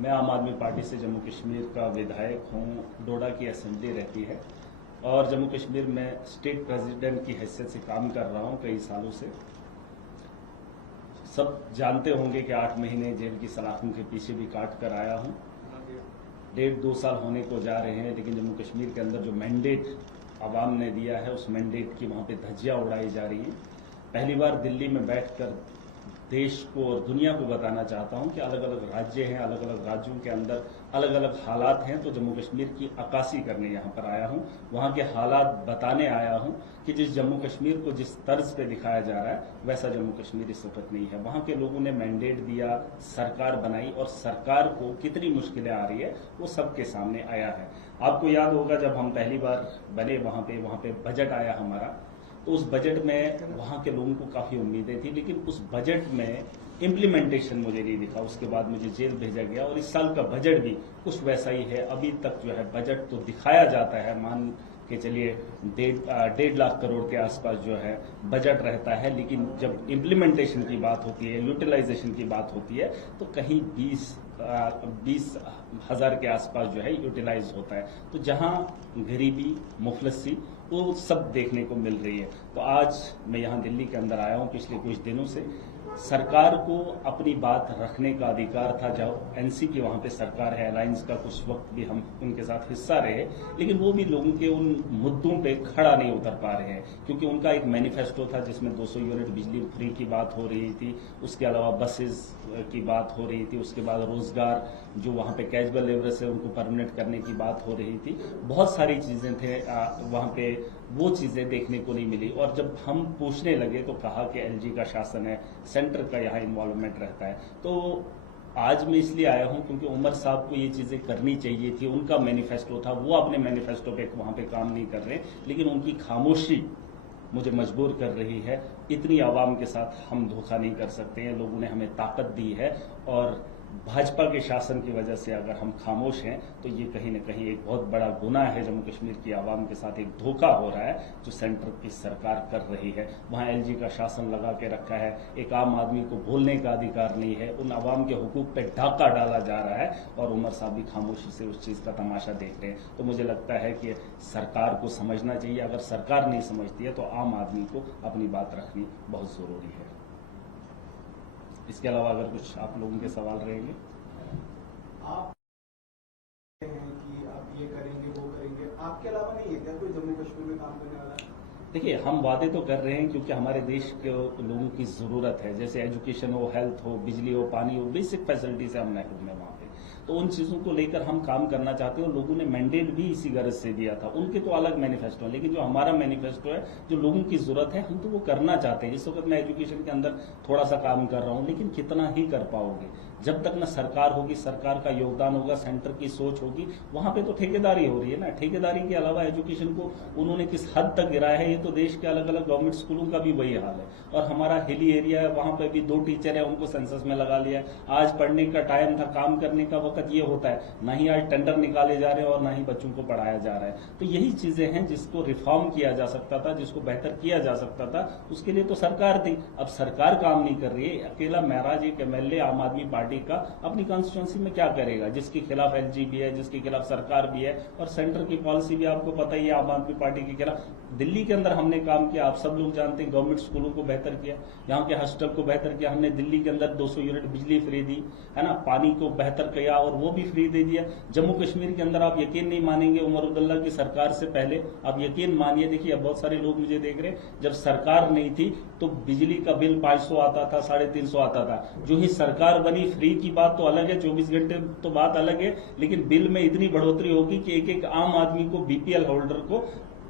मैं आम आदमी पार्टी से जम्मू कश्मीर का विधायक हूँ। डोडा की असेंबली रहती है और जम्मू कश्मीर में स्टेट प्रेसिडेंट की हैसियत से काम कर रहा हूँ कई सालों से। सब जानते होंगे कि 8 महीने जेल की सलाखों के पीछे भी काट कर आया हूँ। 1.5-2 साल होने को जा रहे हैं, लेकिन जम्मू कश्मीर के अंदर जो मैंडेट आवाम ने दिया है उस मैंडेट की वहाँ पे धज्जियाँ उड़ाई जा रही हैं। पहली बार दिल्ली में बैठकर देश को और दुनिया को बताना चाहता हूं कि अलग अलग राज्य हैं, अलग अलग राज्यों के अंदर अलग अलग हालात हैं। तो जम्मू कश्मीर की अक्कासी करने यहाँ पर आया हूं, वहाँ के हालात बताने आया हूं कि जिस जम्मू कश्मीर को जिस तर्ज पे दिखाया जा रहा है वैसा जम्मू कश्मीर इस वक्त नहीं है। वहाँ के लोगों ने मैंडेट दिया, सरकार बनाई और सरकार को कितनी मुश्किलें आ रही है वो सबके सामने आया है। आपको याद होगा जब हम पहली बार बने वहाँ पे बजट आया हमारा, तो उस बजट में वहाँ के लोगों को काफ़ी उम्मीदें थी, लेकिन उस बजट में इम्प्लीमेंटेशन मुझे नहीं दिखा। उसके बाद मुझे जेल भेजा गया और इस साल का बजट भी कुछ वैसा ही है। अभी तक जो है बजट तो दिखाया जाता है, मान के चलिए 1.5 लाख करोड़ के आसपास जो है बजट रहता है, लेकिन जब इम्प्लीमेंटेशन की बात होती है, यूटिलाइजेशन की बात होती है, तो कहीं 20 हज़ार के आसपास जो है यूटिलाइज होता है। तो जहां गरीबी, मुफलसी वो सब देखने को मिल रही है। तो आज मैं यहाँ दिल्ली के अंदर आया हूँ पिछले कुछ दिनों से। सरकार को अपनी बात रखने का अधिकार था। जब एनसी की वहाँ पे सरकार है, अलायंस का कुछ वक्त भी हम उनके साथ हिस्सा रहे, लेकिन वो भी लोगों के उन मुद्दों पे खड़ा नहीं उतर पा रहे हैं, क्योंकि उनका एक मैनिफेस्टो था जिसमें 200 यूनिट बिजली फ्री की बात हो रही थी, उसके अलावा बसेस की बात हो रही थी, उसके बाद रोजगार जो वहाँ पे कैजुअल लेबर से उनको परमानेंट करने की बात हो रही थी। बहुत सारी चीजें थे वहाँ पे, वो चीजें देखने को नहीं मिली। और जब हम पूछने लगे तो कहा कि एलजी का शासन है, सेंटर का यहाँ इन्वॉल्वमेंट रहता है। तो आज मैं इसलिए आया हूं क्योंकि उमर साहब को ये चीजें करनी चाहिए थी, उनका मैनिफेस्टो था, वो अपने मैनिफेस्टो पे वहां पे काम नहीं कर रहे, लेकिन उनकी खामोशी मुझे मजबूर कर रही है। इतनी आवाम के साथ हम धोखा नहीं कर सकते हैं, लोगों ने हमें ताकत दी है और भाजपा के शासन की वजह से अगर हम खामोश हैं तो ये कहीं न कहीं एक बहुत बड़ा गुनाह है। जम्मू कश्मीर की आवाम के साथ एक धोखा हो रहा है जो सेंटर की सरकार कर रही है। वहाँ एलजी का शासन लगा के रखा है, एक आम आदमी को बोलने का अधिकार नहीं है, उन आवाम के हुकूक पे डाका डाला जा रहा है और उमर साहब भी खामोशी से उस चीज़ का तमाशा देख रहे हैं। तो मुझे लगता है कि सरकार को समझना चाहिए। अगर सरकार नहीं समझती है तो आम आदमी को अपनी बात रखनी बहुत ज़रूरी है। इसके अलावा अगर कुछ आप लोगों के सवाल रहेंगे। आप हैं कि आप ये करेंगे वो करेंगे, आपके अलावा नहीं है क्या कोई जम्मू कश्मीर में काम करने वाला? देखिए, हम वादे तो कर रहे हैं क्योंकि हमारे देश के लोगों की ज़रूरत है। जैसे एजुकेशन हो, हेल्थ हो, बिजली हो, पानी हो, बेसिक फैसिलिटी से हम महरूम हैं वहाँ पे। तो उन चीज़ों को लेकर हम काम करना चाहते हैं और लोगों ने मैंडेट भी इसी गर्ज से दिया था। उनके तो अलग मैनिफेस्टो है, लेकिन जो हमारा मैनिफेस्टो है, जो लोगों की ज़रूरत है, हम तो वो करना चाहते हैं। इस वक्त मैं एजुकेशन के अंदर थोड़ा सा काम कर रहा हूँ, लेकिन कितना ही कर पाओगे जब तक न सरकार होगी, सरकार का योगदान होगा, सेंटर की सोच होगी। वहाँ पे तो ठेकेदारी हो रही है ना। ठेकेदारी के अलावा एजुकेशन को उन्होंने किस हद तक गिराया है, ये तो देश के अलग अलग गवर्नमेंट स्कूलों का भी वही हाल है। और हमारा हिली एरिया है, वहाँ पे भी 2 टीचर है, उनको सेंसस में लगा लिया है। आज पढ़ने का टाइम था, काम करने का वक्त ये होता है, ना ही आज टेंडर निकाले जा रहे हैं और ना ही बच्चों को पढ़ाया जा रहा है। तो यही चीजें हैं जिसको रिफॉर्म किया जा सकता था, जिसको बेहतर किया जा सकता था, उसके लिए तो सरकार थी। अब सरकार काम नहीं कर रही है। अकेला महराज एक एमएलए आम आदमी पार्टी का अपनी कॉन्स्टिट्यूंसी में क्या करेगा, जिसके खिलाफ एलजी भी है, जिसके खिलाफ सरकार भी है और सेंटर की पॉलिसी भी आपको पता ही है आम आदमी पार्टी के खिलाफ। दिल्ली के अंदर हमने काम किया, आप सब लोग जानते हैं, गवर्नमेंट स्कूलों को बेहतर किया, यहाँ के हॉस्टल को बेहतर किया हमने। दिल्ली के अंदर 200 यूनिट बिजली फ्री दी है ना, पानी को बेहतर किया और वो भी फ्री दे दिया। जम्मू कश्मीर के अंदर आप यकीन नहीं मानेंगे, उमर अब्दुल्ला की सरकार से पहले, आप यकीन मानिए, देखिए अब बहुत सारे लोग मुझे देख रहे हैं, जब सरकार नहीं थी तो बिजली का बिल 500 आता था, 350 आता था। जो ही सरकार बनी, फ्री की बात तो अलग है, 24 घंटे तो बात अलग है, लेकिन बिल में इतनी बढ़ोतरी होगी कि एक एक आम आदमी को, बीपीएल होल्डर को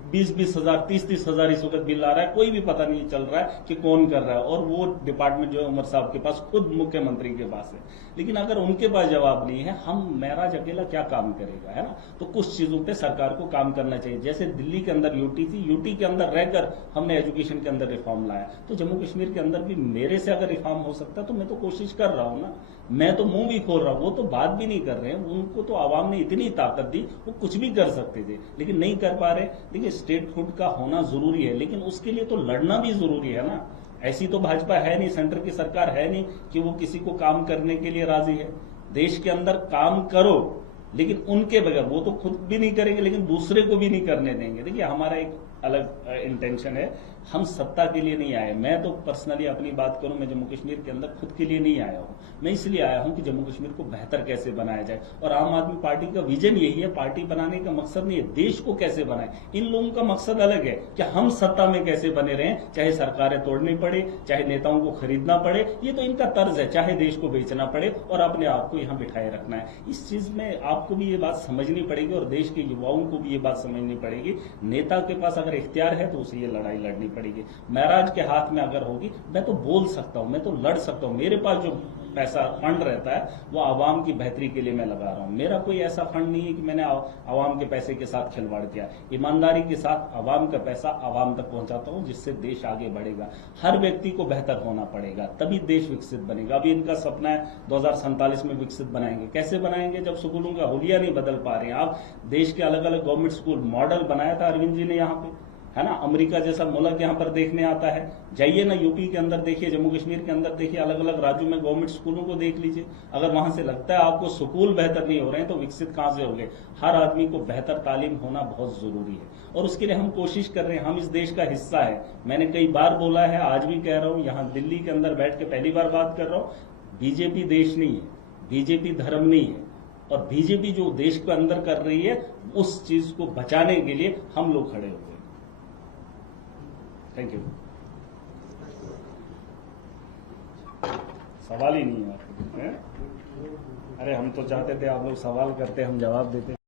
20-20 हजार, 30-30 हजार इस वक्त बिल आ रहा है। कोई भी पता नहीं चल रहा है कि कौन कर रहा है। और वो डिपार्टमेंट जो है उमर साहब के पास, खुद मुख्यमंत्री के पास है। लेकिन अगर उनके पास जवाब नहीं है, हम महराज अकेला क्या काम करेगा, है ना। तो कुछ चीजों पे सरकार को काम करना चाहिए। जैसे दिल्ली के अंदर यूटी थी, यूटी के अंदर रहकर हमने एजुकेशन के अंदर रिफॉर्म लाया, तो जम्मू कश्मीर के अंदर भी मेरे से अगर रिफॉर्म हो सकता तो मैं तो कोशिश कर रहा हूं ना। मैं तो मुंह भी खोल रहा हूं, वो तो बात भी नहीं कर रहे हैं। उनको तो आवाम ने इतनी ताकत दी, वो कुछ भी कर सकते थे, लेकिन नहीं कर पा रहे। देखिए, स्टेटहुड का होना जरूरी है, लेकिन उसके लिए तो लड़ना भी जरूरी है ना। ऐसी तो भाजपा है नहीं, सेंटर की सरकार है नहीं कि वो किसी को काम करने के लिए राजी है। देश के अंदर काम करो, लेकिन उनके बगैर, वो तो खुद भी नहीं करेंगे लेकिन दूसरे को भी नहीं करने देंगे। देखिए हमारा एक अलग इंटेंशन है, हम सत्ता के लिए नहीं आए। मैं तो पर्सनली अपनी बात करूं, मैं जम्मू कश्मीर के अंदर खुद के लिए नहीं आया हूं। मैं इसलिए आया हूं कि जम्मू कश्मीर को बेहतर कैसे बनाया जाए, और आम आदमी पार्टी का विजन यही है। पार्टी बनाने का मकसद नहीं है देश को कैसे बनाए, इन लोगों का मकसद अलग है कि हम सत्ता में कैसे बने रहें, चाहे सरकारें तोड़नी पड़े, चाहे नेताओं को खरीदना पड़े, ये तो इनका तर्ज है, चाहे देश को बेचना पड़े और अपने आप को यहां बिठाए रखना है। इस चीज में आपको भी ये बात समझनी पड़ेगी और देश के युवाओं को भी ये बात समझनी पड़ेगी। नेता के पास अगर इख्तियार है तो उसे ये लड़ाई लड़नी पड़ेगी। महाराज के हाथ में अगर होगी, मैं तो बोल सकता हूं, मैं तो लड़ सकता हूं। मेरे पास जो पैसा फंड रहता है वो आवाम की बेहतरी के लिए मैं लगा रहा हूं। मेरा कोई ऐसा फंड नहीं है कि मैंने आवाम के पैसे के साथ खिलवाड़ किया। ईमानदारी के साथ आवाम का पैसा आवाम तक पहुंचाता हूं, जिससे देश आगे बढ़ेगा। हर व्यक्ति को बेहतर होना पड़ेगा, तभी देश विकसित बनेगा। अभी इनका सपना है 2047 में विकसित बनाएंगे। कैसे बनाएंगे जब स्कूलों का हुलिया नहीं बदल पा रहे हैं आप? देश के अलग अलग गवर्नमेंट स्कूल मॉडल बनाया था अरविंद जी ने यहाँ पे, है ना। अमेरिका जैसा मुल्क यहाँ पर देखने आता है, जाइए ना यूपी के अंदर देखिए, जम्मू कश्मीर के अंदर देखिए, अलग अलग राज्यों में गवर्नमेंट स्कूलों को देख लीजिए। अगर वहां से लगता है आपको स्कूल बेहतर नहीं हो रहे हैं तो विकसित कहां से होंगे? हर आदमी को बेहतर तालीम होना बहुत जरूरी है और उसके लिए हम कोशिश कर रहे हैं। हम इस देश का हिस्सा है। मैंने कई बार बोला है, आज भी कह रहा हूं, यहाँ दिल्ली के अंदर बैठ के पहली बार बात कर रहा हूं। बीजेपी देश नहीं है, बीजेपी धर्म नहीं है, और बीजेपी जो देश के अंदर कर रही है उस चीज को बचाने के लिए हम लोग खड़े हुए। Thank you. सवाल ही नहीं है, अरे हम तो चाहते थे आप लोग सवाल करते, हम जवाब देते।